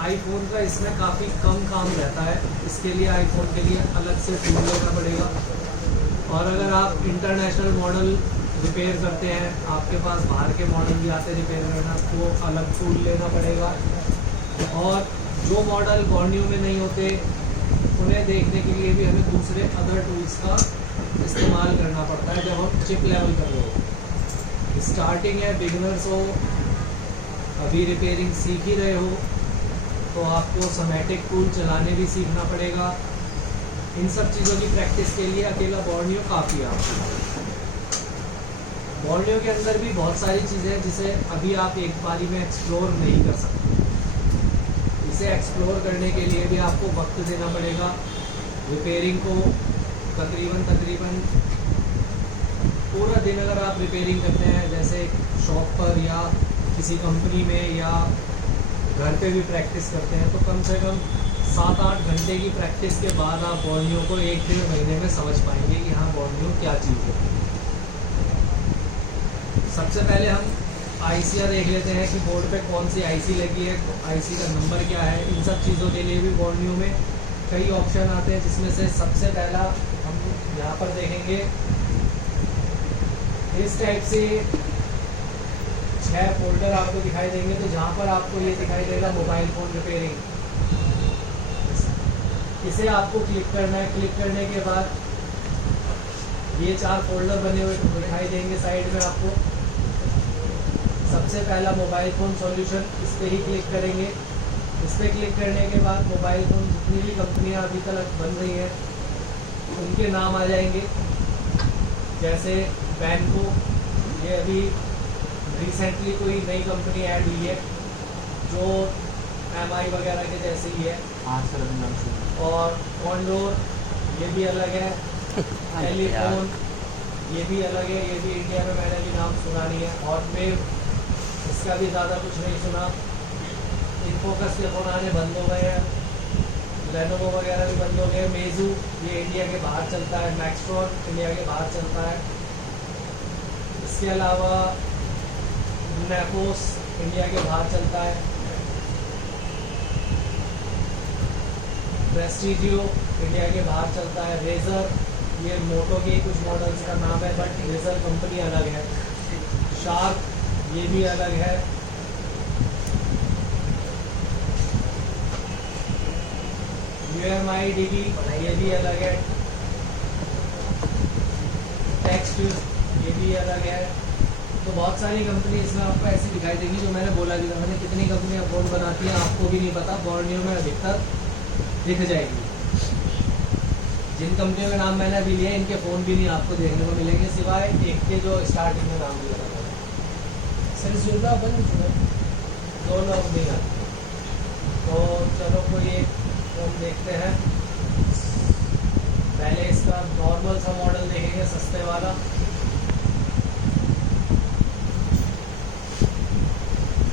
IPhone का इसमें काफ़ी कम काम रहता है, इसके लिए आईफोन के लिए अलग से टूल लेना पड़ेगा। और अगर आप इंटरनेशनल मॉडल रिपेयर करते हैं, आपके पास बाहर के मॉडल भी आते हैं रिपेयर करना, तो अलग टूल लेना पड़ेगा। और जो मॉडल बॉर्नियो में नहीं होते उन्हें देखने के लिए भी हमें दूसरे अदर टूल्स का इस्तेमाल करना पड़ता है जब हम चिप लेवल कर रहे हो। स्टार्टिंग है, बिगिनर्स हो, अभी रिपेयरिंग सीख ही रहे हो, तो आपको समेटिक टूल चलाने भी सीखना पड़ेगा। इन सब चीज़ों की प्रैक्टिस के लिए अकेला बॉर्नियो काफ़ी है आपको। बॉर्नियो के अंदर भी बहुत सारी चीज़ें हैं जिसे अभी आप एक बारी में एक्सप्लोर नहीं कर सकते। इसे एक्सप्लोर करने के लिए भी आपको वक्त देना पड़ेगा। रिपेयरिंग को तकरीबन पूरा दिन अगर आप रिपेयरिंग करते हैं, जैसे शॉप पर या किसी कंपनी में या घर पे भी प्रैक्टिस करते हैं, तो कम से कम 7-8 घंटे की प्रैक्टिस के बाद आप बॉर्नियो को 1-1.5 महीने में समझ पाएंगे कि हाँ बॉर्नियो क्या चीज़ है। सबसे पहले हम आईसियाँ देख लेते हैं कि बोर्ड पे कौन सी आईसी लगी है, आईसी का नंबर क्या है। इन सब चीज़ों के लिए भी बॉर्नियो में कई ऑप्शन आते हैं, जिसमें से सबसे पहला हम यहाँ पर देखेंगे। इस टाइप से 6 फोल्डर आपको दिखाई देंगे, तो जहाँ पर आपको ये दिखाई देगा मोबाइल फ़ोन रिपेयरिंग, इसे आपको क्लिक करना है। क्लिक करने के बाद ये 4 फोल्डर बने हुए दिखाई देंगे साइड में आपको। सबसे पहला मोबाइल फ़ोन सॉल्यूशन, इस पर ही क्लिक करेंगे। इस पर क्लिक करने के बाद मोबाइल फ़ोन जितनी भी कंपनियां अभी तक बन रही हैं उनके नाम आ जाएंगे। जैसे बैंको, ये अभी रिसेंटली कोई नई कंपनी ऐड हुई है जो MI वगैरह के जैसे ही है। हाँ सर, अभी नाम सुना। और कॉन्डोर, ये भी अलग है। टेलीफोन, ये भी अलग है, ये भी इंडिया में मैंने भी नाम सुना नहीं है। हॉटवेव, इसका भी ज़्यादा कुछ नहीं सुना। इनफोकस के फ़ोन आने बंद हो गए हैं, लेनोवो वगैरह भी बंद हो गए। मेजू, ये इंडिया के बाहर चलता है। मैक्सट्रॉन इंडिया के बाहर चलता है। इसके अलावा नेफोस इंडिया के बाहर चलता है। प्रेस्टीजियो इंडिया के बाहर चलता है। रेजर, ये मोटो के कुछ मॉडल्स का नाम है, बट रेजर कंपनी अलग है। शार्प, ये भी अलग है। UMIDB, ये भी अलग है। टेक्स्ट, ये भी अलग है। तो बहुत सारी कंपनी इसमें आपको ऐसी दिखाई देगी, जो मैंने बोला भी था। मैंने कितनी कंपनियां फ़ोन बनाती हैं आपको भी नहीं पता, बॉर्नियो में अधिकतर दिख जाएगी। जिन कंपनियों के नाम मैंने अभी लिए, इनके फ़ोन भी नहीं आपको देखने को मिलेंगे, सिवाय एक के जो स्टार्टिंग में नाम लिया था सर, जुर्गा बंद दोनों अब नहीं आते। तो चलो कोई एक फ़ोन देखते हैं। पहले इसका नॉर्मल सा मॉडल देखेंगे, सस्ते वाला।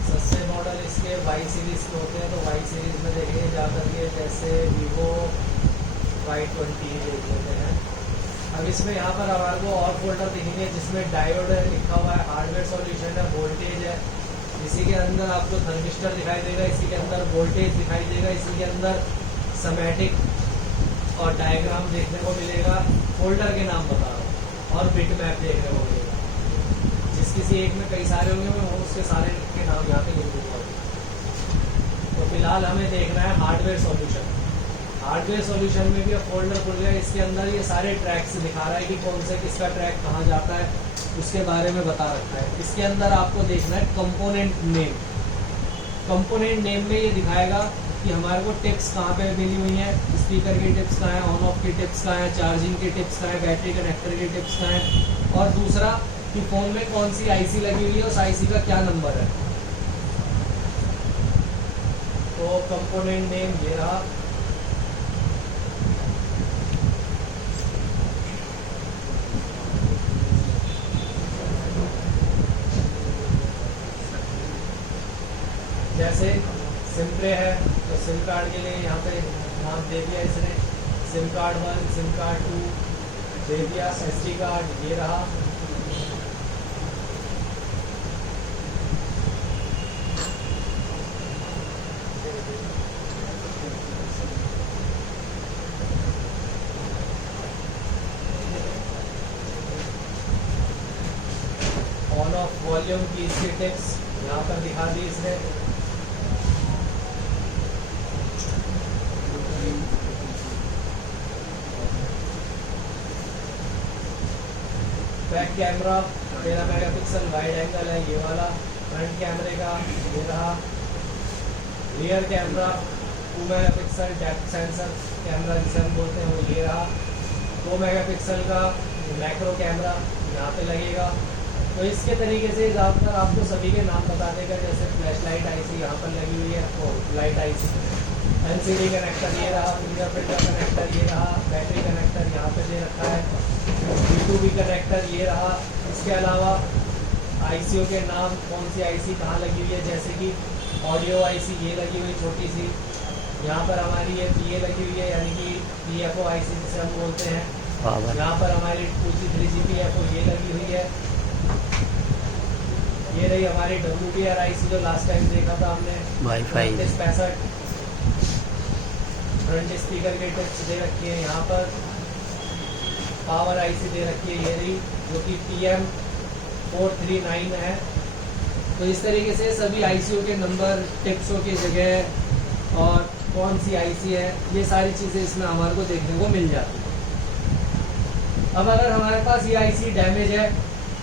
सस्ते मॉडल इसके Y सीरीज़ के होते हैं, तो Y सीरीज़ में देखेंगे ज़्यादातर ये, जैसे वीवो Y20 देख लेते हैं। अब इसमें यहाँ पर हमारे को और फोल्डर दिखेंगे जिसमें डायोड है लिखा हुआ है, हार्डवेयर सॉल्यूशन है, वोल्टेज है। इसी के अंदर आपको थर्मिस्टर दिखाई देगा, इसी के अंदर वोल्टेज दिखाई देगा, इसी के अंदर समेटिक और डायग्राम देखने को मिलेगा। फोल्डर के नाम बता रहा हूँ। और बिट मैप देखने को मिलेगा। जिस किसी एक में कई सारे होंगे, मैं उसके सारे के नाम यहाँ पे लिख दूँगा। तो फिलहाल हमें देखना है हार्डवेयर सॉल्यूशन। हार्डवेयर सॉल्यूशन में भी अब फोल्डर खुल गया। इसके अंदर ये सारे ट्रैक्स दिखा रहा है कि कौन से किसका ट्रैक कहाँ जाता है, उसके बारे में बता रखा है। इसके अंदर आपको देखना है कंपोनेंट नेम। कंपोनेंट नेम में ये दिखाएगा कि हमारे को टिप्स कहाँ पे मिली हुई हैं, स्पीकर की टिप्स कहाँ है, ऑन ऑफ की टिप्स कहाँ है, चार्जिंग की टिप्स कहाँ है, बैटरी कनेक्टर की टिप्स कहाँ है, और दूसरा कि फ़ोन में कौन सी आईसी लगी हुई है, उस आईसी का क्या नंबर है। तो कंपोनेंट नेम ये रहा। जैसे सिम ट्रे है, तो सिम कार्ड के लिए यहाँ पे नाम दे दिया इसने, सिम कार्ड 1, सिम कार्ड 2 दे दिया। SD कार्ड ये रहा। वॉल्यूम की इसकी टिप्स यहाँ पर दिखा दी इसने। Back camera 13 megapixel wide angle है ये वाला। फ्रंट कैमरे का ये रहा। Rear camera 2 megapixel depth sensor camera जिसे हम बोलते हैं वो ये रहा। 2 मेगापिक्सल का मैक्रो कैमरा यहाँ पे लगेगा। तो इसके तरीके से ज़्यादातर आपको सभी के नाम बता देगा, जैसे फ्लैश लाइट आईसी यहाँ पर लगी हुई है, वो लाइट आईसी। एलसीडी कनेक्टर ये रहा, फिंगरप्रिंट का कनेक्टर ये रहा, बैटरी कनेक्टर यहाँ पे दे रखा है, B2B कनेक्टर ये रहा। इसके अलावा आईसीओ के नाम, कौन सी आईसी कहाँ लगी हुई है, जैसे कि ऑडियो आईसी ये लगी हुई छोटी सी, यहाँ पर हमारी ये PA लगी हुई है, यानी कि PFO आईसी जिसे हम बोलते हैं। यहाँ पर हमारी 2G3GPFO ये लगी हुई है। ये रही हमारी WPR आईसी जो लास्ट टाइम देखा था हमने, वाईफाई 65। फ्रंट स्पीकर के टिप्स दे रखी है यहाँ पर। पावर आईसी दे रखी है ये रही, जो कि PM439 है। तो इस तरीके से सभी आईसीओ के नंबर, टिप्सों की जगह और कौन सी आईसी है, ये सारी चीज़ें इसमें हमारे को देखने को मिल जाती है। अब अगर हमारे पास ये आईसी डैमेज है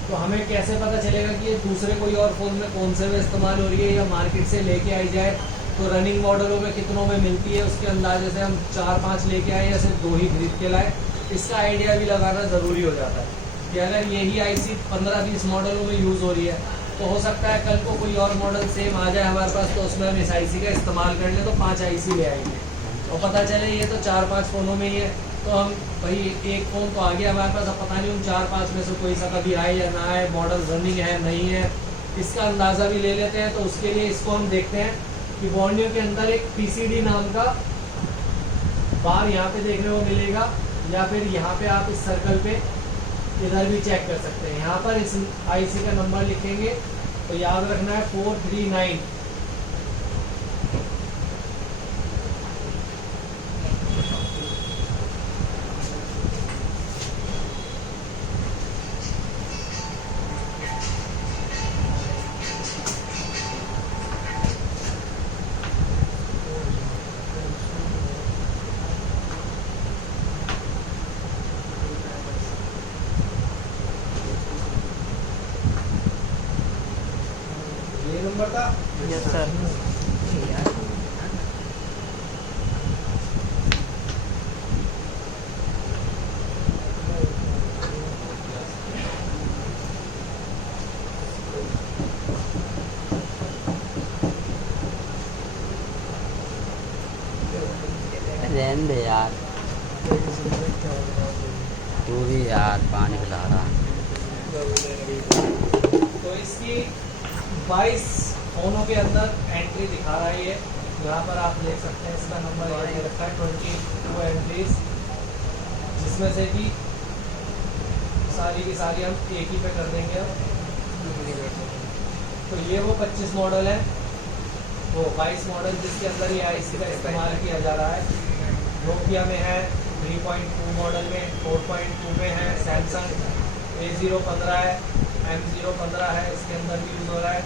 तो हमें कैसे पता चलेगा कि ये दूसरे कोई और फ़ोन में कौन से में इस्तेमाल हो रही है, या मार्केट से लेके आई जाए तो रनिंग मॉडलों में कितनों में मिलती है, उसके अंदाजे से हम 4-5 लेके आए या सिर्फ 2 ही खरीद के लाए, इसका आइडिया भी लगाना ज़रूरी हो जाता है कि अगर यही आईसी 15-20 मॉडलों में यूज़ हो रही है तो हो सकता है कल को कोई और मॉडल सेम आ जाए हमारे पास, तो उसमें हम इस आईसी का इस्तेमाल कर लें तो 5 आईसी ले आएंगे और पता चले ये तो 4-5 फ़ोनों में ही है, तो हम भाई एक फ़ोन तो आ गया हमारे पास, अब पता नहीं उन 4-5 में से कोई सा कभी आए या ना आए, मॉडल रनिंग है नहीं है, इसका अंदाज़ा भी ले लेते हैं। तो उसके लिए इसको हम देखते हैं कि बॉर्नियो के अंदर एक PCD नाम का बार यहाँ पे देखने को मिलेगा, या फिर यहाँ पे आप इस सर्कल पे इधर भी चेक कर सकते हैं। यहाँ पर इस आईसी का नंबर लिखेंगे तो याद रखना है 439। ये नंबर था? Yes sir. रहने दे यार, तू भी यार पानी पिला रहा। तो इसकी 22 फ़ोनों के अंदर एंट्री दिखा रहा है ये, यहाँ पर आप देख सकते हैं। इसका नंबर ये दे रखा है 22 एंट्रीज, जिसमें से कि सारी की सारी हम एक ही पे कर देंगे। तो ये वो 25 मॉडल है, वो 22 मॉडल जिसके अंदर ये आईसी का इस्तेमाल किया जा रहा है। नोकिया में है, 3.2 मॉडल में, 4.2 में है, सैमसंग A015 है, M015 है, इसके अंदर भी यूज़ हो रहा है।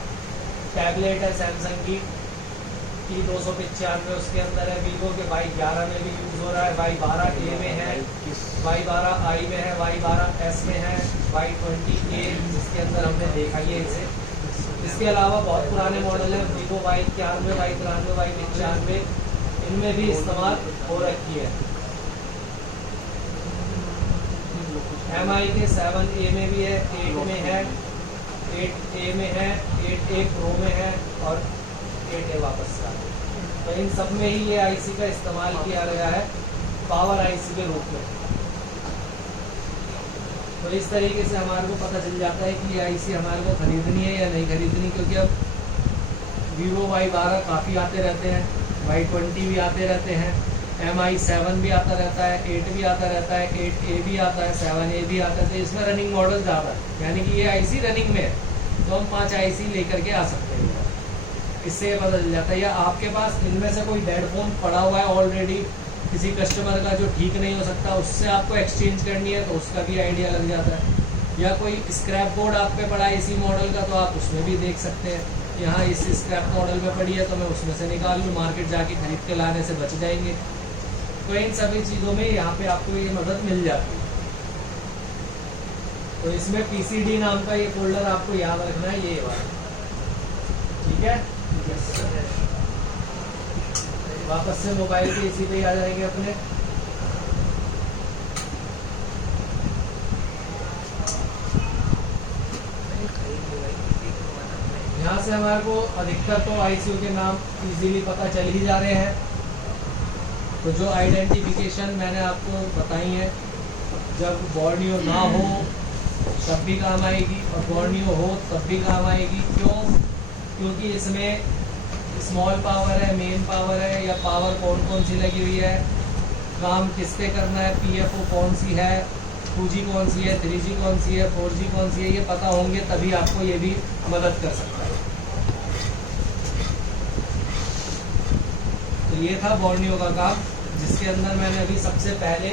टैबलेट है सैमसंग की T295, उसके अंदर है। वीवो के Y11 में भी यूज़ हो रहा है, Y12A में है, Y12i में है, Y12s में है, Y20A जिसके अंदर हमने देखा ही है इसे। इसके अलावा बहुत पुराने मॉडल हैं, वीवो Y91, Y93, Y95, इनमें भी इस्तेमाल हो रखी है। MI के 7A में भी है, 8 में है, 8A में है, 8A Pro में है और 8A वापस का। तो इन सब में ही ये आईसी का इस्तेमाल किया गया है पावर आईसी के रूप में। तो इस तरीके से हमारे को पता चल जाता है कि ये आईसी हमारे को खरीदनी है या नहीं खरीदनी, क्योंकि अब वीवो Y12 काफ़ी आते रहते हैं, Y20 भी आते रहते हैं, MI7 भी आता रहता है, 8 भी आता रहता है, 8A भी आता है, 7A भी आता है। तो इसमें रनिंग मॉडल ज़्यादा है, यानी कि ये आईसी रनिंग में है, तो हम 5 आईसी लेकर के आ सकते हैं। इससे ये पता चल जाता है। या आपके पास इनमें से कोई डेड फोन पड़ा हुआ है ऑलरेडी किसी कस्टमर का जो ठीक नहीं हो सकता, उससे आपको एक्सचेंज करनी है, तो उसका भी आइडिया लग जाता है। या कोई स्क्रैप बोर्ड आप पे पड़ा है इसी मॉडल का, तो आप उसमें भी देख सकते हैं। यहाँ इस स्क्रैप मॉडल में पड़ी है तो मैं उसमें से निकाल लूँ, मार्केट जाके खरीद के लाने से बच जाएंगे। तो इन सभी चीज़ों में यहाँ पे आपको ये मदद मिल जाती है। तो इसमें PCD नाम का ये फोल्डर आपको याद रखना है, ये वाला, ठीक है। वापस से मोबाइल के इसी पे ही आ जाएंगे अपने। यहाँ से हमारे को अधिकतर तो ICU के नाम इजीली पता चल ही जा रहे हैं। तो जो आइडेंटिफिकेशन मैंने आपको बताई है, जब बॉर्नियो ना हो तब भी काम आएगी और बॉर्नियो हो तब भी काम आएगी। क्यों? क्योंकि इसमें स्मॉल पावर है, मेन पावर है, या पावर कौन कौन सी लगी हुई है, काम किस पे करना है, PFO कौन सी है, 2G कौन सी है, 3G कौन सी है, 4G कौन सी है, ये पता होंगे तभी आपको ये भी मदद कर सकता है। तो ये था बॉर्नियो का काम, जिसके अंदर मैंने अभी सबसे पहले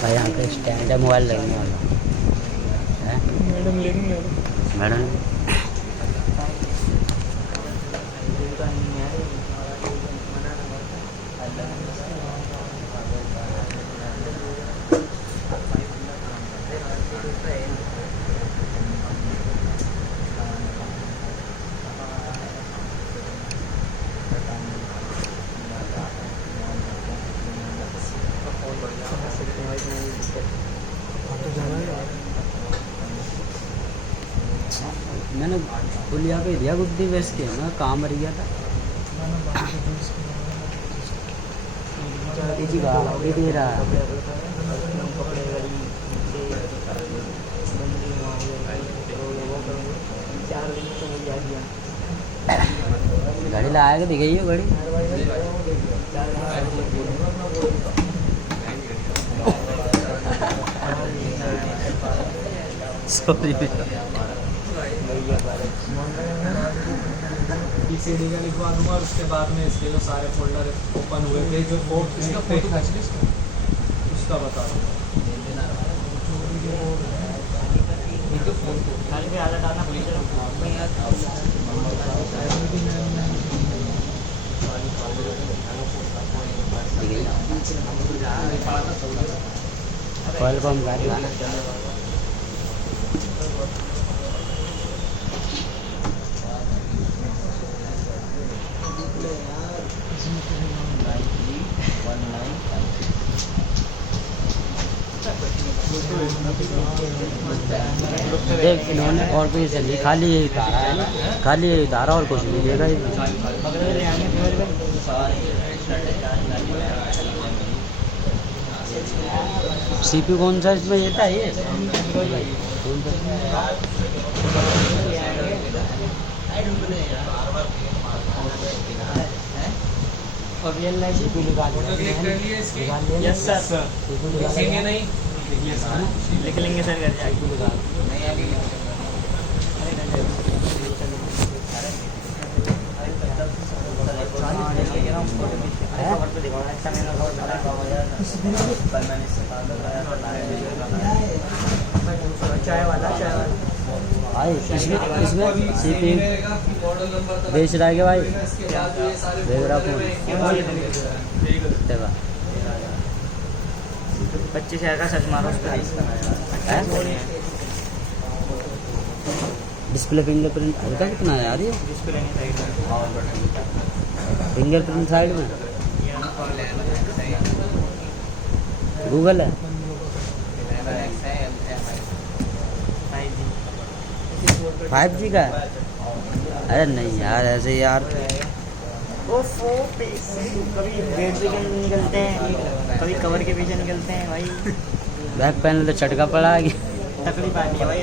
भाई यहाँ पे स्टैंड है, मोबाइल लगने वाला है। मैडम लेंगे मैडम मैंने पुलिया पे दिया गुड्डी बेच के, मैं काम मर गया था। दे रहा गाड़ी लाया के दिखाई है गाड़ी। सॉरी PCD का लिखवा दूंगा और उसके बाद में इसके जो सारे फोल्डर ओपन हुए थे, जो इसका फोटो उसका बता दूंगा। वेलकम गाड़ी देख, इन्होंने और कोई से नहीं, खाली यही उतारा है ना, खाली यही उतारा और कुछ नहीं देगा। CPU कौन सा इसमें ये था? ये और रियल लाइफ CPU निकाल यस सर, लिखेंगे नहीं, लिख लेंगे सर घर जाके। चाय वाला भाई इसमें CPU बेच रहा है क्या भाई? देख रहा फोन 25,000 का सच मारो उस पर। डिस्प्ले फिंगरप्रिंट हल्का कितना है यार? ये डिस्प्ले नहीं साइड में, फिंगरप्रिंट साइड में गूगल है। 5G का है? अरे नहीं यार, ऐसे यार कभी वेट से निकलते हैं, कभी कवर के पीछे निकलते हैं भाई। बैक पैनल तो चटका पड़ा है, तकलीफ आती है भाई।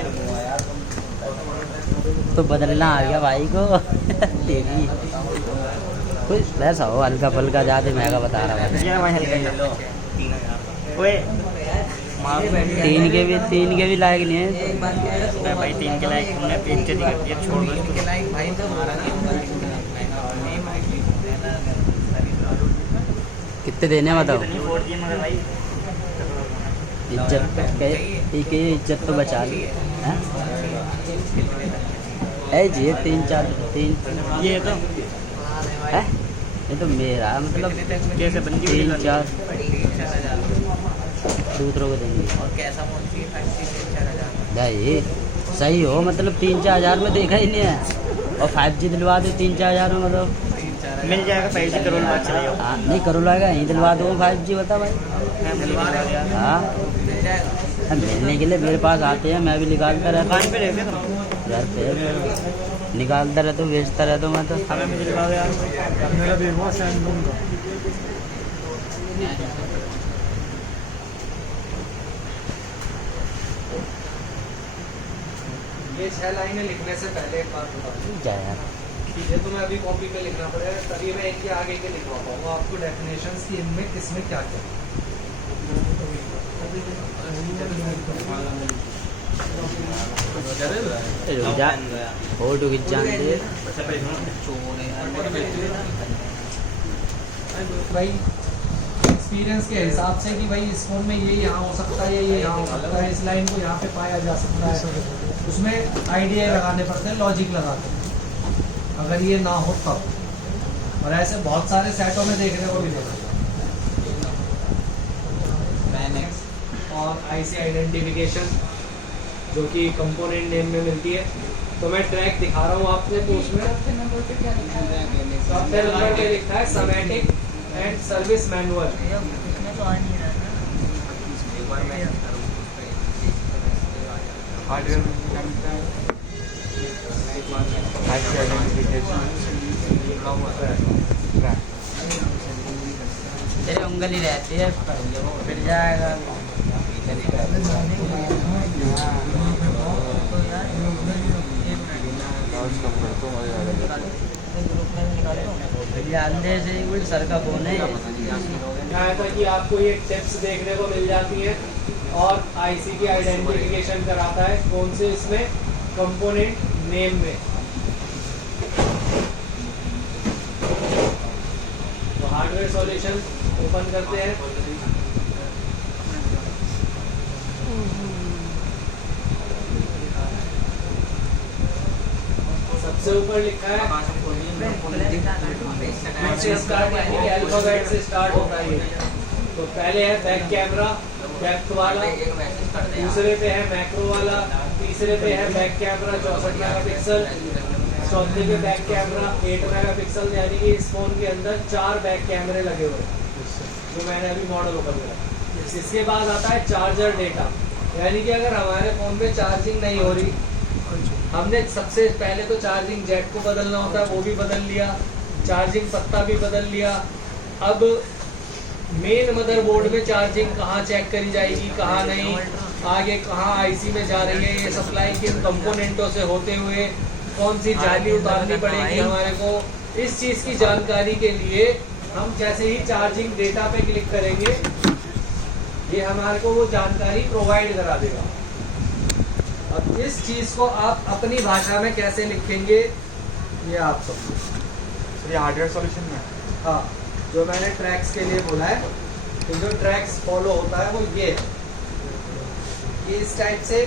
तो बदलना आ गया भाई को। तेरी कुछ वैसा हो हल्का फुल्का, ज़्यादा महंगा बता रहा है। ये भाई हल्का ही। ओए तीन के भी लायक नहीं है। मैं भाई 3 के लायक हमने बेइज्जती कर दिया, छोड़ दो इसको। कितने देने हैं बताओ? इतनी फोड़ दिए मगर भाई एक इज्जत तो बचा ली है। जी 3-4 ये तो है, ये तो मेरा मतलब कैसे बंदी 3-4 दूसरों को देंगे। और कैसा भाई सही हो, मतलब 3-4 हज़ार में देखा ही नहीं है। और 5G दिलवा दो 3-4 हज़ार में, मतलब मिल जाएगा 5G करोड़ बात चले जाओ। हाँ नहीं करो लगा यहीं दिलवा दो 5G, बता भाई। हाँ मिलने के लिए मेरे पास आते हैं, मैं भी निकालता रहता दुकान पे रहते तुम? घर पे निकालता रहता हूँ, बेचता रहता हूँ मैं तो। हमें मुझे दिखाओ यार। मेरा बेवा सैन दूंगा। ये 6 लाइनें लिखने से पहले एक बात बता दूं, क्या यार, ये तो मैं अभी कॉपी पे लिखना पड़ेगा, तभी मैं इनके आगे के लिखवा पाऊंगा आपको डेफिनेशंस की, इनमें किसमें क्या क्या। फोटो खिंचान दे भाई एक्सपीरियंस के हिसाब से कि भाई इस फोन में ये यहाँ हो सकता है, ये यहाँ हो सकता है, इस लाइन को यहाँ पे पाया जा सकता है, उसमें आइडिया लगाने पड़ते हैं, लॉजिक लगाते हैं, अगर ये ना हो तब। और ऐसे बहुत सारे सेटों में देखने को मिलेगा। और आईसी आइडेंटिफिकेशन जो कि कंपोनेंट नेम में मिलती है, तो मैं ट्रैक दिखा रहा हूँ आपको, तो उसमें सबसे नंबर पे लिखा है समेटिक एंड सर्विस मैनुअल। तेरे उंगली रहती है फिर जाएगा। अंधे से ही कोई सर का फोन है। यहाँ था कि आपको ये टिप्स देखने को मिल जाती हैं और आईसी की आइडेंटिफिकेशन कराता है, कौन से इसमें कंपोनेंट नेम में। तो हार्डवेयर सॉल्यूशन ओपन करते हैं। सबसे ऊपर लिखा है अल्फाबेट से स्टार्ट होता है। तो पहले है बैक कैमरा, डेप्थ वाला, दूसरे पे है मैक्रो वाला, तीसरे पे है बैक कैमरा 64 मेगापिक्सल, चौथे पे बैक कैमरा 8 मेगापिक्सल। यानी कि इस फोन के अंदर 4 बैक कैमरे लगे हुए हैं, जो मैंने अभी मॉडल ओपन करा। इसके बाद आता है चार्जर डेटा, यानी कि अगर हमारे फोन में चार्जिंग नहीं हो रही, हमने सबसे पहले तो चार्जिंग जेट को बदलना होता है, वो भी बदल लिया, चार्जिंग पत्ता भी बदल लिया। अब मेन मदरबोर्ड में चार्जिंग कहाँ चेक करी जाएगी, कहाँ नहीं, आगे कहाँ आईसी में जा रही है, ये सप्लाई किन कंपोनेंटों से होते हुए, कौन सी जाली उतारनी पड़ेगी हमारे को, इस चीज़ की जानकारी के लिए हम जैसे ही चार्जिंग डेटा पे क्लिक करेंगे, ये हमारे को वो जानकारी प्रोवाइड करा देगा। अब इस चीज़ को आप अपनी भाषा में कैसे लिखेंगे, ये आप सब। ये हार्डवेयर सॉल्यूशन में, हाँ, जो मैंने ट्रैक्स के लिए बोला है, तो जो ट्रैक्स फॉलो होता है वो ये है। ये इस टाइप से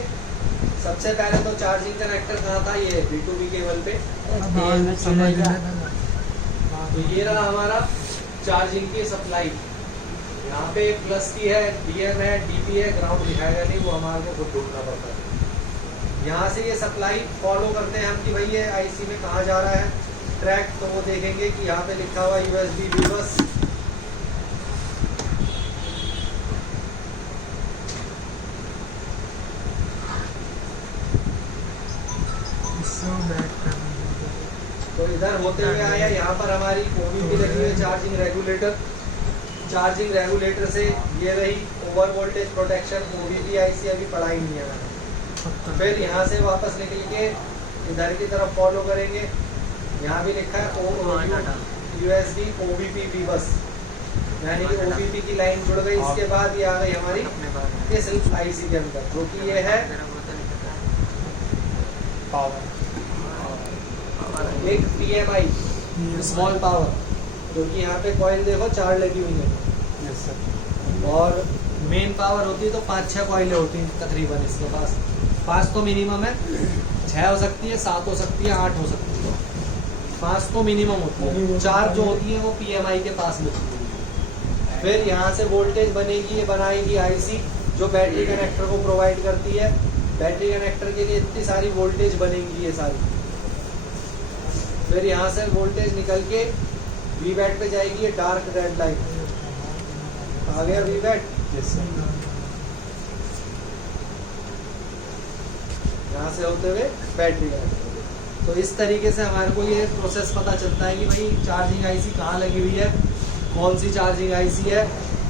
सबसे पहले तो चार्जिंग कनेक्टर कहाँ था, ये B2B केबल पे। तो ये रहा हमारा चार्जिंग की सप्लाई। यहाँ पे प्लस की है, DM है, DP है, ग्राउंड दिखाएगा नहीं, वो हमारे को खुद ढूंढना पड़ता है। यहाँ से ये सप्लाई फॉलो करते हैं हम कि भाई ये आईसी में कहाँ जा रहा है ट्रैक, तो वो देखेंगे कि यहाँ पे लिखा हुआ USB बस। तो इधर होते हुए आया, यहाँ पर हमारी OBP लगी हुई है, चार्जिंग रेगुलेटर। चार्जिंग रेगुलेटर से ये रही over voltage protection, OBP IC अभी पढ़ाई नहीं है मैंने। फिर यहाँ से वापस निकल के इधर की तरफ फॉलो करेंगे, यहाँ भी लिखा है USB OBP बस। यानी कि OBP की लाइन जुड़ गई। इसके बाद ये आ गई हमारी इस आईसी के अंदर, जो कि ये है पावर, एक PMI स्मॉल पावर, जो कि यहाँ पे कॉइल देखो 4 लगी हुई है। Yes sir. और मेन पावर होती है तो 5-6 कॉइलें होती हैं तकरीबन इसके पास। 5 तो मिनिमम है, 6 हो सकती है, 7 हो सकती है, 8 हो सकती है, 5 तो मिनिमम होती है। 4 जो होती है वो PMI के पास में होती है। फिर यहाँ से वोल्टेज बनेगी, ये बनाएगी आईसी जो बैटरी कनेक्टर को प्रोवाइड करती है। बैटरी कनेक्टर के लिए इतनी सारी वोल्टेज बनेंगी ये सारी। फिर यहाँ से वोल्टेज निकल के VBAT पे जाएगी, ये डार्क रेड लाइन आ गया VBAT। Yes sir. यहाँ से होते हुए बैटरी कनेक्टर। तो इस तरीके से हमारे को ये प्रोसेस पता चलता है कि भाई चार्जिंग आईसी कहाँ लगी हुई है, कौन सी चार्जिंग आईसी है,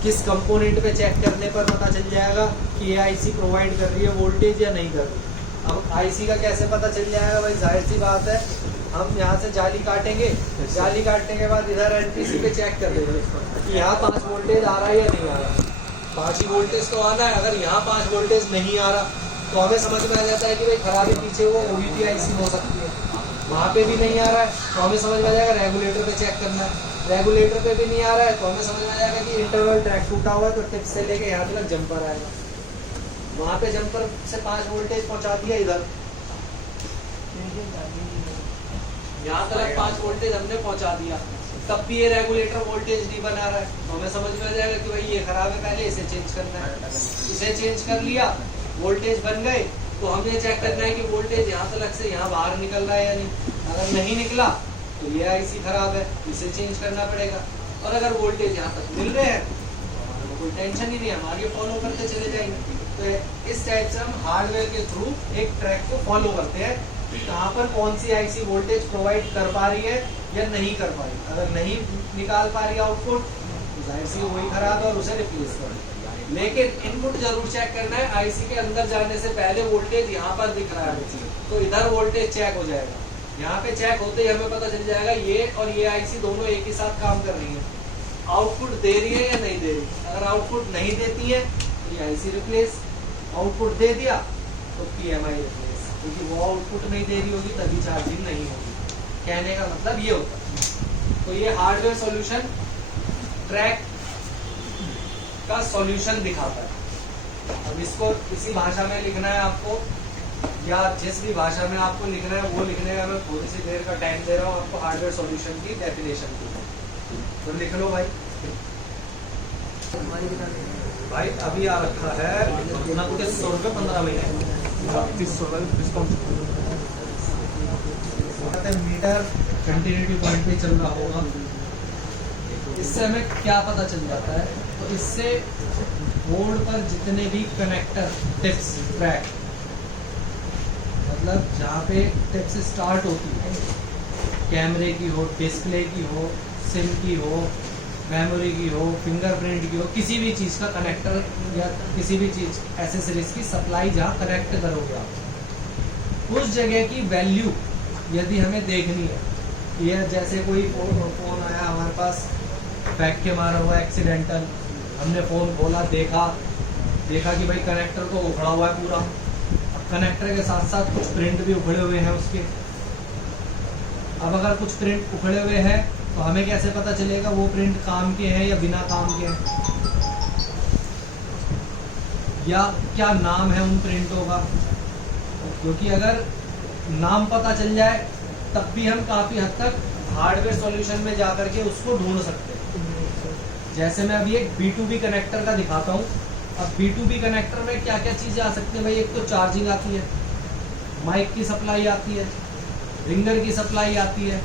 किस कंपोनेंट पे चेक करने पर पता चल जाएगा कि ये आईसी प्रोवाइड कर रही है वोल्टेज या नहीं कर रही। अब आईसी का कैसे पता चल जाएगा भाई, जाहिर सी बात है, हम यहाँ से जाली काटेंगे, जाली काटने के बाद इधर एनटीसी पे चेक कर देंगे कि यहाँ 5 वोल्टेज आ रहा है या नहीं आ रहा। 5 ही वोल्टेज तो आना है। अगर यहाँ 5 वोल्टेज नहीं आ रहा तो हमें समझ में आ जाता है कि भाई खराबी पीछे वो OBP आईसी हो सकती है। वहाँ पे भी नहीं आ रहा है तो हमें समझ में आ जाएगा रेगुलेटर पे चेक करना है। रेगुलेटर पे भी नहीं आ रहा है तो हमें समझ में आ जाएगा कि इंटरवल ट्रैक टूटा हुआ है, तो टिप से लेके यहाँ तक जंपर आएगा। वहाँ पे जंपर से 5 वोल्टेज पहुँचा दिया, इधर यहाँ तक 5 वोल्टेज हमने पहुँचा दिया, तब भी ये रेगुलेटर वोल्टेज नहीं बना रहा है तो हमें समझ में आ जाएगा कि भाई ये खराब है, पहले इसे चेंज करना है। इसे चेंज कर लिया, वोल्टेज बन गए, तो हमें चेक करना है कि वोल्टेज यहाँ तक से यहाँ बाहर निकल रहा है या नहीं। अगर नहीं निकला तो ये आईसी खराब है, इसे चेंज करना पड़ेगा। और अगर वोल्टेज यहाँ तक मिल रहे हैं तो कोई टेंशन ही नहीं, हम आगे फॉलो करते चले जाएंगे। तो इस टाइप से हम हार्डवेयर के थ्रू एक ट्रैक को फॉलो करते हैं, कहाँ पर कौन सी आईसी वोल्टेज प्रोवाइड कर पा रही है या नहीं कर पा रही। अगर नहीं निकाल पा रही आउटपुट तो जाहिर सी वही खराब है और उसे रिप्लेस कर। लेकिन इनपुट जरूर चेक करना है। आईसी के अंदर जाने से पहले वोल्टेज यहाँ पर दिख रहा है तो इधर वोल्टेज चेक हो जाएगा। यहाँ पे चेक होते ही हमें पता चल जाएगा ये और ये आईसी दोनों एक ही साथ काम कर रही है, आउटपुट दे रही है या नहीं दे रही। अगर आउटपुट नहीं देती है तो ये आईसी रिप्लेस, आउटपुट दे दिया तो PMI रिप्लेस, क्योंकि वो आउटपुट नहीं दे रही होगी तभी चार्जिंग नहीं होगी। कहने का मतलब ये होता है। तो ये हार्डवेयर सॉल्यूशन ट्रैक का सॉल्यूशन दिखाता है। अब इसको इसी भाषा में लिखना है आपको, या जिस भी भाषा में आपको लिखना है वो लिखने का मैं थोड़ी सी देर का टाइम दे रहा हूँ आपको। हार्डवेयर सॉल्यूशन की डेफिनेशन की तो लिख लो भाई। भाई अभी आ रखा है 2900 रुपये 15 महीने, 3600 डिस्काउंट। मीटर कंटिन्यूटी पॉइंट पे चल रहा होगा। इससे हमें क्या पता चल जाता है, तो इससे बोर्ड पर जितने भी कनेक्टर टिप्स ट्रैक, मतलब जहाँ पे टिप्स स्टार्ट होती है, कैमरे की हो, डिस्प्ले की हो, सिम की हो, मेमोरी की हो, फिंगरप्रिंट की हो, किसी भी चीज़ का कनेक्टर या किसी भी चीज़ एसेसरीज की सप्लाई जहाँ कनेक्ट करोगे आप, उस जगह की वैल्यू यदि हमें देखनी है, ये जैसे कोई फोन आया हमारे पास फेंक के मारा हुआ एक्सीडेंटल, हमने फ़ोन खोला, देखा कि भाई कनेक्टर तो उखड़ा हुआ है पूरा। अब कनेक्टर के साथ साथ कुछ प्रिंट भी उखड़े हुए हैं उसके। अब अगर कुछ प्रिंट उखड़े हुए हैं तो हमें कैसे पता चलेगा वो प्रिंट काम के हैं या बिना काम के हैं, या क्या नाम है उन प्रिंटों का। क्योंकि अगर नाम पता चल जाए तब भी हम काफ़ी हद तक हार्डवेयर सॉल्यूशन में जाकर के उसको ढूंढ सकते हैं। जैसे मैं अभी एक B2B कनेक्टर का दिखाता हूँ। अब B2B कनेक्टर में क्या क्या चीज़ें आ सकती हैं भाई, एक तो चार्जिंग आती है, माइक की सप्लाई आती है, रिंगर की सप्लाई आती है,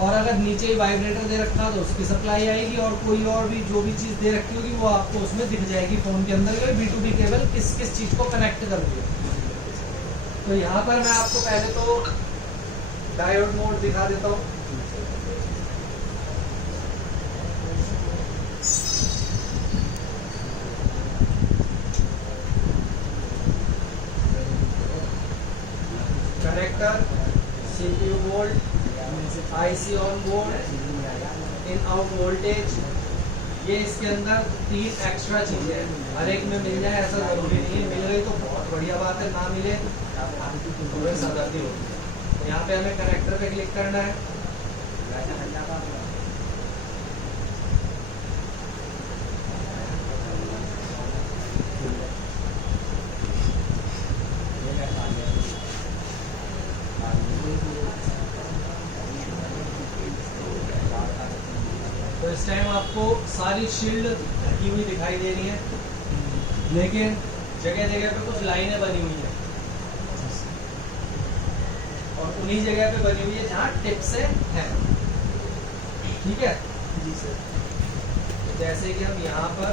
और अगर नीचे ही वाइब्रेटर दे रखा तो उसकी सप्लाई आएगी, और कोई और भी जो भी चीज़ दे रखी होगी वो आपको उसमें दिख जाएगी फ़ोन के अंदर कि B2B केबल किस किस चीज़ को कनेक्ट कर दिया। तो यहाँ पर मैं आपको पहले तो डायोड मोड दिखा देता हूँ। Connector, CPU board, IC on board, in out voltage, ये इसके अंदर 3 एक्स्ट्रा चीजें हैं, हर एक में मिल जाए ऐसा जरूरी नहीं है, मिल गई तो बहुत बढ़िया बात है, ना मिले तो थोड़ी सरदर्दी होगी। तो यहाँ पे हमें कनेक्टर पे क्लिक करना है। तो इस टाइम आपको सारी शील्ड ढकी हुई दिखाई दे रही है, लेकिन जगह जगह पे कुछ लाइनें बनी हुई है और उन्हीं जगह पे बनी हुई है जहाँ टिप से है। ठीक है जी सर। जैसे कि हम यहाँ पर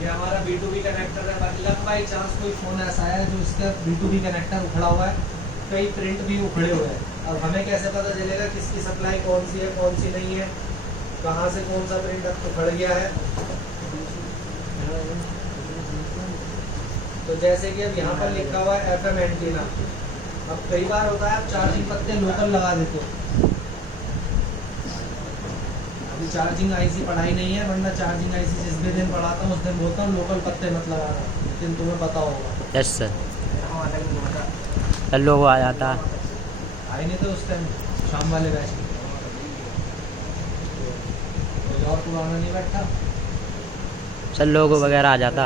ये हमारा B2B कनेक्टर है, मतलब बाई चांस कोई फोन ऐसा है जो इसका B2B कनेक्टर उखड़ा हुआ है, कई प्रिंट भी उखड़े हुए हैं। अब हमें कैसे पता चलेगा किसकी सप्लाई कौन सी है कौन सी नहीं है, कहाँ से कौन सा प्रिंट अब उखड़ गया है। तो जैसे कि अब यहाँ पर लिखा हुआ है FM एंटीना। अब कई बार होता है आप चार्जिंग पत्ते लोकल लगा देते हो, चार्जिंग आईसी पढ़ाई नहीं है, वरना चार्जिंग आईसी जिस भी दिन पढ़ाता हूँ उस दिन बोलता हूँ लोकल पत्ते मत लगाना, लेकिन तुम्हें पता होगा। Yes sir. लोगो आ जाता आए नहीं तो उस टाइम शाम वाले बैच में कोई और पुराना नहीं बैठा सर, लोगो वगैरह आ जाता।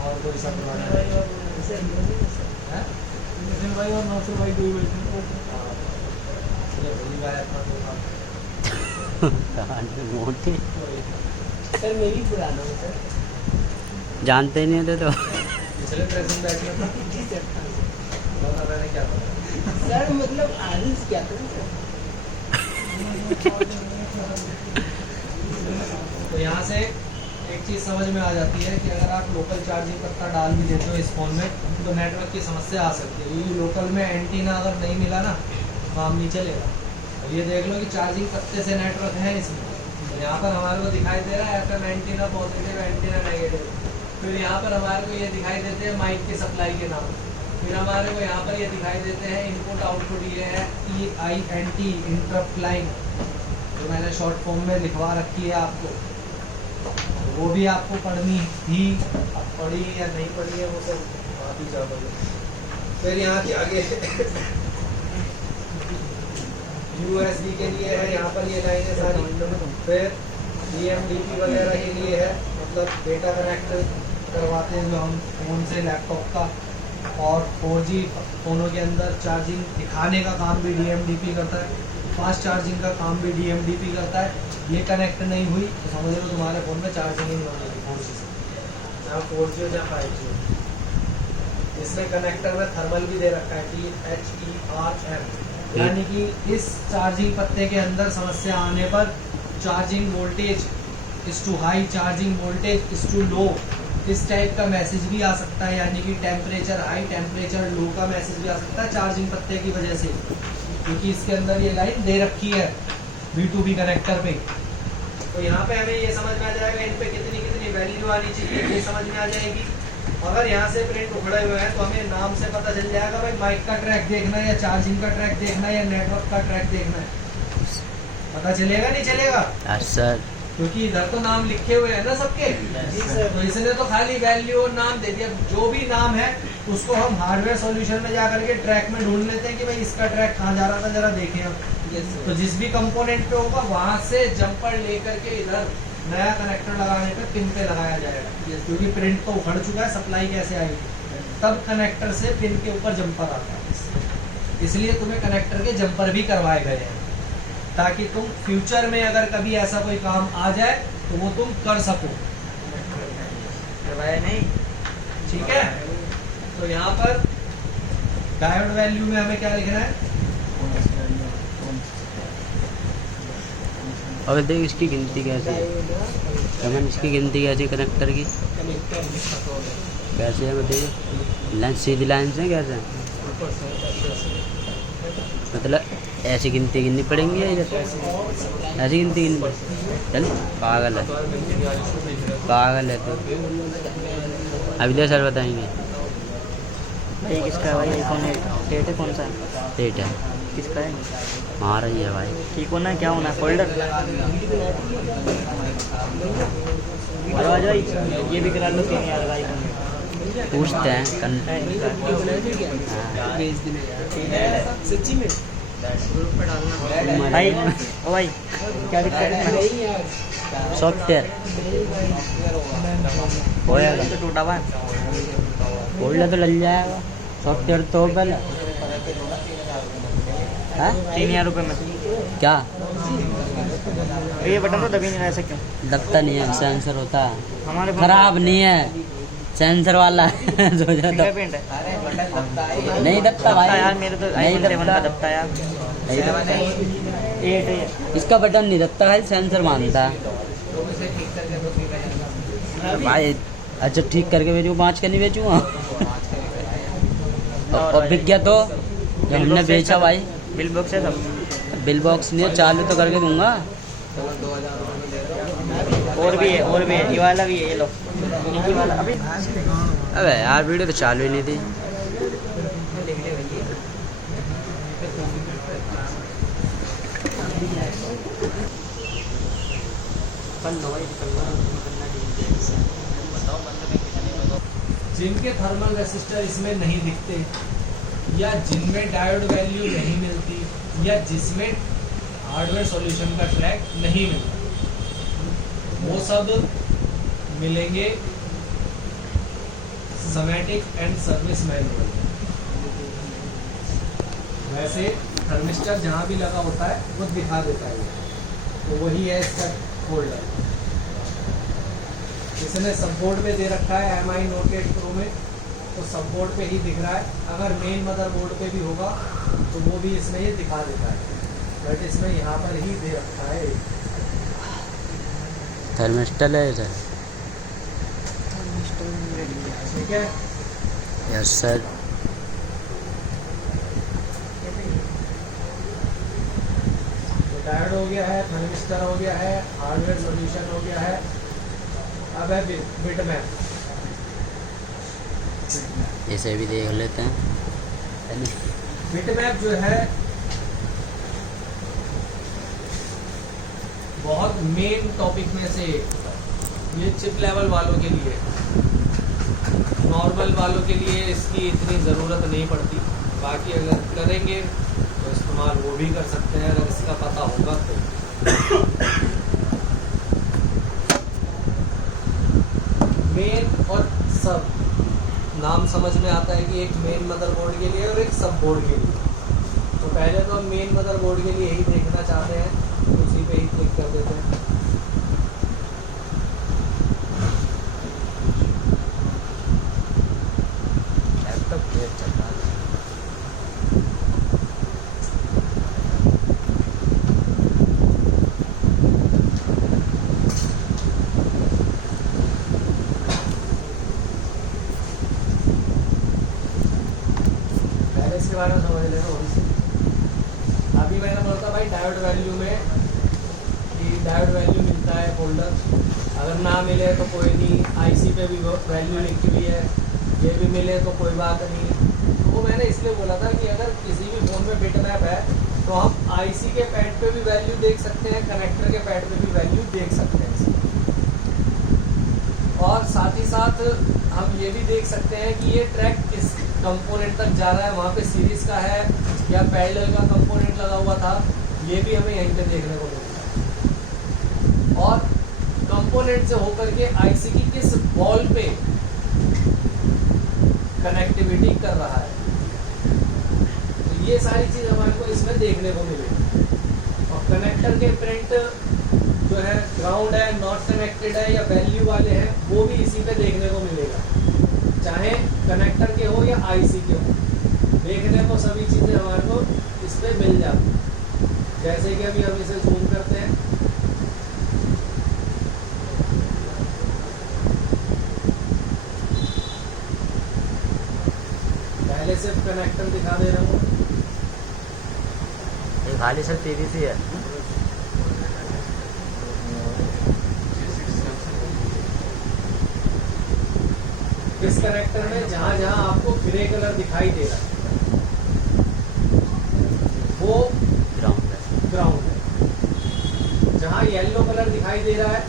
और कोई सा पुराना नहीं है? भाई और 900 भाई कोई बैठे मोटी सर मेरी पुराना हूँ सर। जानते नहीं थे तो पिछले प्रेजेंट बैच में था। जी सर। बता मैंने क्या पता सर मतलब आदर्श क्या करूँ सर? तो यहाँ से एक चीज़ समझ में आ जाती है कि अगर आप लोकल चार्जिंग पत्ता डाल भी देते हो इस फोन में तो नेटवर्क की समस्या आ सकती है, क्योंकि लोकल में एंटीना अगर नहीं मिला ना काम नहीं चलेगा। अब ये देख लो कि चार्जिंग पत्ते से नेटवर्क है इसमें, तो यहाँ पर हमारे को दिखाई दे रहा है FM antenna positive antenna negative. फिर यहाँ पर हमारे को ये दिखाई देते हैं माइक की सप्लाई के नाम। फिर हमारे को यहाँ पर ये दिखाई देते हैं इनपुट आउटपुट, ये है EINT इंटरप्ट लाइन, जो मैंने शॉर्ट फॉर्म में लिखवा रखी है आपको, तो वो भी आपको पढ़नी थी, अब पढ़ी या नहीं पढ़ी है वो सब आप ही जा पढ़ो। फिर यहाँ के आगे USB के लिए है, यहाँ पर ये लाइनें सारी। फिर EMDP वगैरह के लिए है, मतलब डेटा कनेक्ट करवाते हैं जो हम फ़ोन से लैपटॉप का, और 4G फ़ोनों के अंदर चार्जिंग दिखाने का काम भी DMDP करता है, फास्ट चार्जिंग का काम भी DMDP करता है। ये कनेक्ट नहीं हुई तो समझ लो तुम्हारे फ़ोन में चार्जिंग ही नहीं होगी 4G से, चाहे 4G हो चाहे 5G हो। इसमें कनेक्टर में थर्मल भी दे रखा है THERM, यानी कि इस चार्जिंग पत्ते के अंदर समस्या आने पर charging voltage is too high, charging voltage is too low, इस टाइप का मैसेज भी आ सकता है, यानी कि टेम्परेचर हाई टेम्परेचर लो का मैसेज भी आ सकता है चार्जिंग पत्ते की वजह से, क्योंकि इसके अंदर ये लाइन दे रखी है B2B कनेक्टर पे। तो यहाँ पे हमें ये समझ में आ जाएगा इन पे कितनी कितनी वैल्यू आनी चाहिए, ये समझ में आ जाएगी। अगर यहाँ से प्रिंट उखड़े हुए हैं तो हमें नाम से पता चल जाएगा भाई माइक का ट्रैक देखना है या चार्जिंग का ट्रैक देखना है या नेटवर्क का ट्रैक देखना है, पता चलेगा नहीं चलेगा? सर क्योंकि इधर तो नाम लिखे हुए हैं ना सबके, तो इसने तो खाली वैल्यू और नाम दे दिया। जो भी नाम है उसको हम हार्डवेयर सॉल्यूशन में जा करके ट्रैक में ढूंढ लेते हैं कि भाई इसका ट्रैक कहाँ जा रहा था, जरा देखें हम। तो जिस भी कंपोनेंट पे होगा वहां से जंपर लेकर के इधर नया कनेक्टर लगाने पे पिन पे लगाया जाएगा, क्योंकि प्रिंट तो उखड़ चुका है, सप्लाई कैसे आएगी, तब कनेक्टर से पिन के ऊपर जंपर आता है। इसलिए तुम्हें कनेक्टर के जंपर भी करवाए गए हैं, ताकि तुम फ्यूचर में अगर कभी ऐसा कोई काम आ जाए तो वो तुम कर सको। करवाया नहीं, ठीक है। तो यहाँ पर डायोड वैल्यू में हमें क्या लिखना है? और देख इसकी गिनती कैसे है, कमेंट इसकी गिनती कैसे कनेक्टर की कैसे है बताइए। लाइन सीधी लाइन से कैसे, मतलब ऐसी गिनती गिननी पड़ेंगी या ऐसी गिनती गिननी? चल पागल है, पागल है तो अभी तो सर बताएंगे। भाई किसका है भाई आईफोन 8 है, कौन सा है? 8 है, किसका है? हमारा ही है भाई। ठीक होना है, क्या होना है? फोल्डर? अरे आज भाई ये भी करा लो 3000 का आईफोन पूछते हैं है इनका। सच्ची में भाई ओ भाई क्या दिक्कत है? सॉफ्टवेयर हो जाएगा, तो टूटा हुआ है। फोल्डर तो लग जाएगा, सॉफ्टवेयर तो पहले है 3000 रुपये में क्या ये बटन तो दबी नहीं रहा, ऐसा क्यों? दबता नहीं है, सेंसर होता है, हमारे फोन खराब नहीं है, सेंसर वाला है। जो जो फिंगरप्रिंट है। नहीं दबता भाई, दबता यार, मेरे तो नहीं iPhone 7 का दबता, दबता यार। नहीं दबता, 8 है। इसका बटन नहीं दबता, खाली सेंसर मानता है भाई। अच्छा ठीक करके बेचूँ, 5 का नहीं बेचूँगा। और बिक गया तो जब हमने बेचा भाई, बिल बॉक्स है सब। बिल बॉक्स नहीं है, चालू तो करके दूंगा। और भी है, ये वाला भी है, ये लो ये वाला अभी। अबे यार वीडियो तो चालू ही नहीं थी। जिनके थर्मल रेसिस्टर इसमें नहीं दिखते, या जिनमें डायोड वैल्यू नहीं मिलती, या जिसमें हार्डवेयर सॉल्यूशन का ट्रैक नहीं मिलता, वो सब मिलेंगे समेटिक एंड सर्विस मैनुअल। वैसे थर्मिस्टर जहाँ भी लगा होता है वो दिखा देता है, तो वही है इसका फोल्डर। इसने सबबोर्ड में दे रखा है MI Note 8 Pro में, तो सबबोर्ड पे ही दिख रहा है। अगर मेन मदरबोर्ड पे भी होगा तो वो भी इसमें ये दिखा देता है, बट इसमें यहाँ पर ही दे रखा है। थर्मिस्टर है इधर। ठीक है, यस सर। तो डायोड हो गया है, थर्मिस्टर हो गया है, हार्डवेयर सॉल्यूशन हो गया है। अब है बिटमैप। इसे भी देख लेते हैं। बिटमैप जो है बहुत मेन टॉपिक में से एक। ये चिप लेवल वालों के लिए, नॉर्मल वालों के लिए इसकी इतनी ज़रूरत नहीं पड़ती। बाकी अगर करेंगे तो इस्तेमाल वो भी कर सकते हैं, अगर इसका पता होगा तो। मेन और सब नाम समझ में आता है कि एक मेन मदरबोर्ड के लिए और एक सब बोर्ड के लिए। तो पहले तो हम मेन मदरबोर्ड के लिए ही देखना चाहते हैं, तो उसी पे ही क्लिक कर देते हैं। लैपटॉप क्लियर चल रहा है। पहले इसके बारे में समझ लेना थोड़ी सी। अभी मैंने बोला था भाई डायोड वैल्यू में कि डायोड वैल्यू मिलता है फोल्डर, अगर ना मिले तो कोई नहीं, आईसी पे भी वैल्यू लिखी हुई है, ये भी मिले तो कोई बात नहीं। तो वो मैंने इसलिए बोला था कि अगर किसी भी फ़ोन में बिटमैप है तो हम आईसी के पैड पे भी वैल्यू देख सकते हैं, कनेक्टर के पैड पे भी वैल्यू देख सकते हैं। और साथ ही साथ हम ये भी देख सकते हैं कि ये ट्रैक किस कंपोनेंट तक जा रहा है, वहाँ पे सीरीज का है या पैरेलल का कंपोनेंट लगा हुआ था, ये भी हमें यहीं पे देखने को मिलता है। और कंपोनेंट से होकर के आईसी की किस बॉल पे कनेक्टिविटी कर रहा है, तो ये सारी चीज़ हमारे को इसमें देखने को मिलेगी। और कनेक्टर के प्रिंट जो है ग्राउंड है, नॉट कनेक्टेड है या वैल्यू वाले हैं, वो भी इसी पे देखने को मिलेगा, चाहे कनेक्टर के हो या आईसी के हो। देखने को सभी चीज़ें हमारे को इस पे मिल जाती हैं। जैसे कि अभी हम इसे जूम करते हैं, पहले सिर्फ कनेक्टर दिखा दे रहा हूँ। ये खाली सब पीवीसी है। डिस्कनेक्टर में जहाँ जहाँ आपको ग्रे कलर दिखाई दे रहा है वो ग्राउंड है। ग्राउंड है, जहाँ येलो कलर दिखाई दे रहा है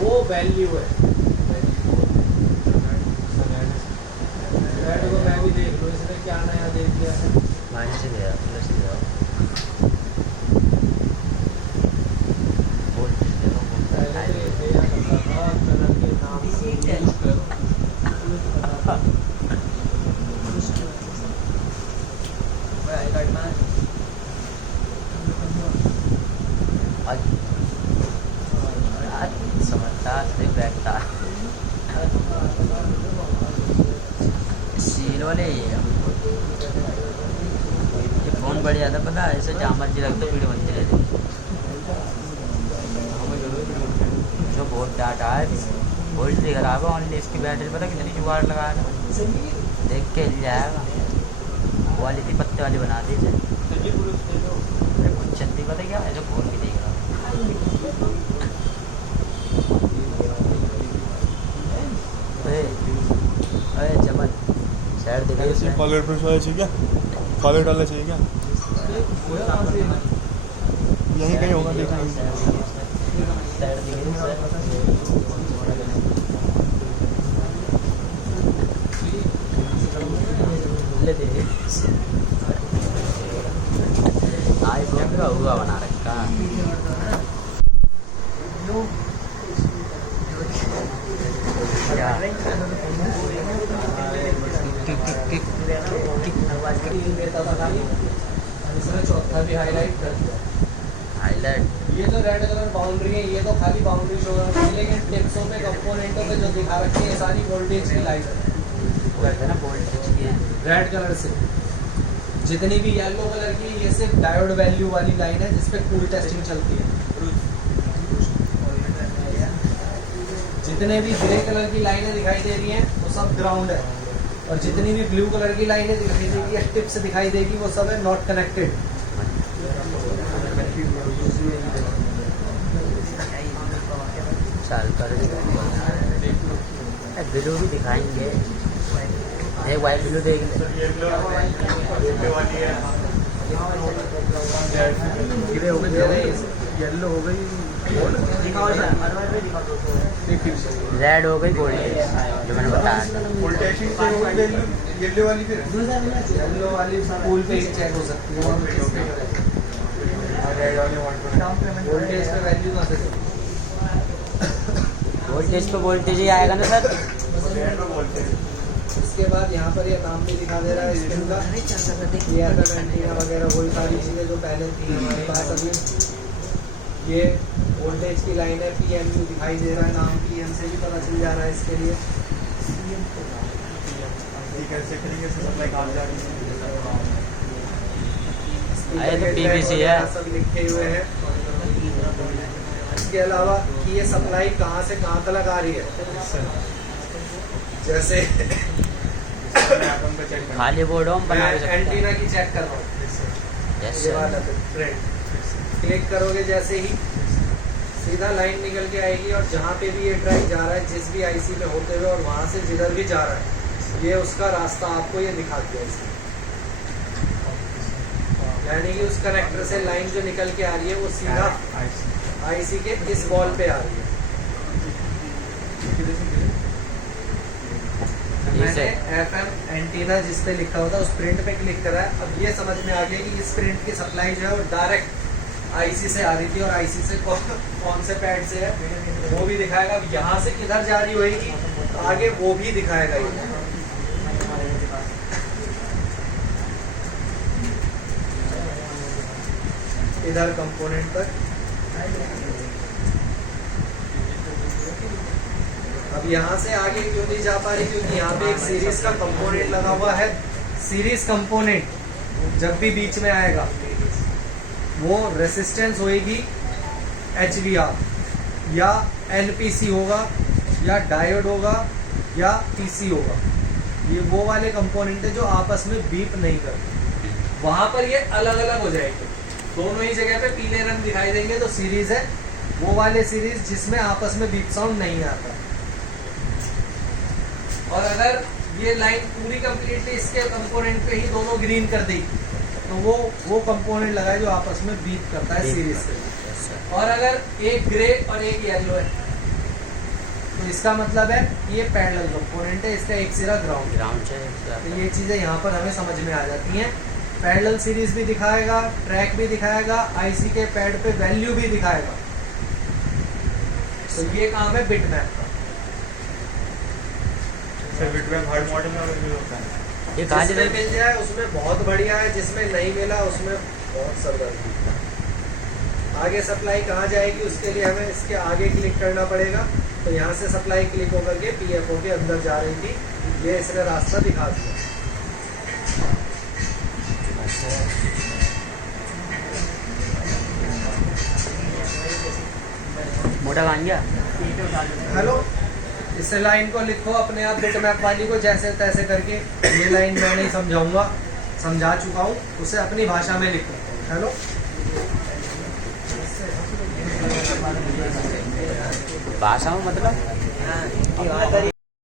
वो वैल्यू है। रेड को मैं भी देख लो, इसने क्या नया दे दिया है। माइनस से गया प्लस से गया पहले तो ये दिया करता था कलर के नाम से। आज समझदार से बैठता सील वाले ये फोन बढ़िया था, पता है ऐसे जहाँ मर्जी रख दो वीडियो बनती रहती। जो बहुत डाटा है वोल्ट भी खराब है, ऑनली इसकी बैटरी पता कितनी जुगाड़ लगाया था, देख के हिल जाएगा। वो वाली थी पत्ते वाली बना दी इसे। अरे कुछ चलती पता क्या ऐसे फोन भी देख रहा अरे चमन साइड दिखा ऐसे कॉलर प्रेस वाला चाहिए क्या? कॉलर डालना चाहिए क्या? यहीं कहीं होगा देखना। साइड दिखे आईफोन का हुआ बना रखा। देता था खाली, इसने चौथा भी हाईलाइट कर दिया। हाईलाइट ये तो रेड कलर बाउंड्री है, ये तो खाली बाउंड्री शो कर रही है, लेकिन टिप्सों पे कंपोनेंटों पे जो दिखा रखी है सारी वोल्टेज की लाइट है ना वोल्टेज की है। रेड कलर से। जितनी भी येलो कलर की ये सिर्फ डायोड वैल्यू वाली लाइन है जिसपे कूल टेस्टिंग चलती है। जितने भी ग्रे कलर की लाइनें दिखाई दे रही हैं वो सब ग्राउंड है, और जितनी भी ब्लू कलर की लाइनें दिखाई देगी या टिप्स दिखाई देगी वो सब है नॉट कनेक्टेड। चाल कर ब्लू भी दिखाएंगे, एक वाइट ब्लू देख येलो हो गई, रेड हो गई गोल्ड जो मैंने बताया। येलो वाली फिर येलो वाली फूल पे ही चेक हो सकती है, वोल्टेज पे वैल्यू कहाँ से? वोल्टेज पे वोल्टेज ही आएगा ना सर। इसके बाद यहाँ पर ये नाम भी दिखा दे रहा है स्क्रीन का, ये एफएम एंटीना वगैरह वही सारी चीज़ें जो पहले थी हमारे पास। अभी ये वोल्टेज की लाइन है, पीएमयू दिखाई दे रहा है, नाम पीएम से भी पता चल जा रहा है इसके लिए। तो पीवीसी है सब लिखे हुए हैं। इसके अलावा कि ये सप्लाई कहाँ से कहाँ तक आ रही है, जैसे खाली बोर्ड हम बना मैं भी सकते हैं। एंटीना की चेक कर रहा हूँ, यस ये सर। वाला फ्रेंड क्लिक करोगे जैसे ही सीधा लाइन निकल के आएगी, और जहाँ पे भी ये ड्राइव जा रहा है जिस भी आईसी में होते हुए और वहाँ से जिधर भी जा रहा है ये उसका रास्ता आपको ये दिखा दिया इसमें। यानी कि उस कनेक्टर से लाइन जो निकल के आ रही है वो सीधा आईसी के इस वॉल पे आ रही है। मैंने एफएम एंटीना जिस पे लिखा होता है उस प्रिंट पे क्लिक करा है। अब ये समझ में आ गया कि इस प्रिंट की सप्लाई जो है वो डायरेक्ट आईसी से आ रही थी, और आईसी से कौन से पैड से है वो भी दिखाएगा। अब यहाँ से किधर जा रही होगी तो आगे वो भी दिखाएगा ये। इधर कंपोनेंट तक। अब यहाँ से आगे क्यों नहीं जा पा रही, क्योंकि यहाँ पे एक सीरीज का कंपोनेंट लगा हुआ है। सीरीज कंपोनेंट जब भी बीच में आएगा वो रेसिस्टेंस होएगी HVR, या NPC होगा, या डायोड होगा, या TC होगा। ये वो वाले कंपोनेंट है जो आपस में बीप नहीं करते। वहां पर ये अलग अलग हो जाएंगे, दोनों ही जगह पे पीले रंग दिखाई देंगे तो सीरीज है। वो वाले सीरीज जिसमें आपस में बीप साउंड नहीं आता। और अगर ये लाइन पूरी कंप्लीटली इसके कंपोनेंट पे ही दोनों ग्रीन कर दी तो वो कंपोनेंट लगा है जो आपस में बीट करता है सीरीज से। और अगर एक ग्रे और एक येलो है तो इसका मतलब है ये पैरेलल कंपोनेंट है, इसका एक सिरा ग्राउंड। ग्राउंड से तो ये चीज़ें यहाँ पर हमें समझ में आ जाती हैं। पैरेलल सीरीज भी दिखाएगा, ट्रैक भी दिखाएगा, आईसी के पैड पे वैल्यू भी दिखाएगा। तो ये काम है बिट मैप का। सर बिटमैप हार्ड मॉडल में अवेलेबल होता है। ये कहाँ जिसमें से मिल जाए उसमें बहुत बढ़िया है, जिसमें नहीं मिला उसमें बहुत सरदर्दी। आगे सप्लाई कहाँ जाएगी उसके लिए हमें इसके आगे क्लिक करना पड़ेगा। तो यहाँ से सप्लाई क्लिक होकर के पीएफओ के अंदर जा रही थी, ये इसने रास्ता दिखा दिया। मोटा कान गया? हेलो, इस लाइन को लिखो अपने आप बिट मैप वाली को जैसे तैसे करके। ये लाइन मैं नहीं समझाऊंगा, समझा चुका हूँ, उसे अपनी भाषा में लिखो। हेलो, भाषा में मतलब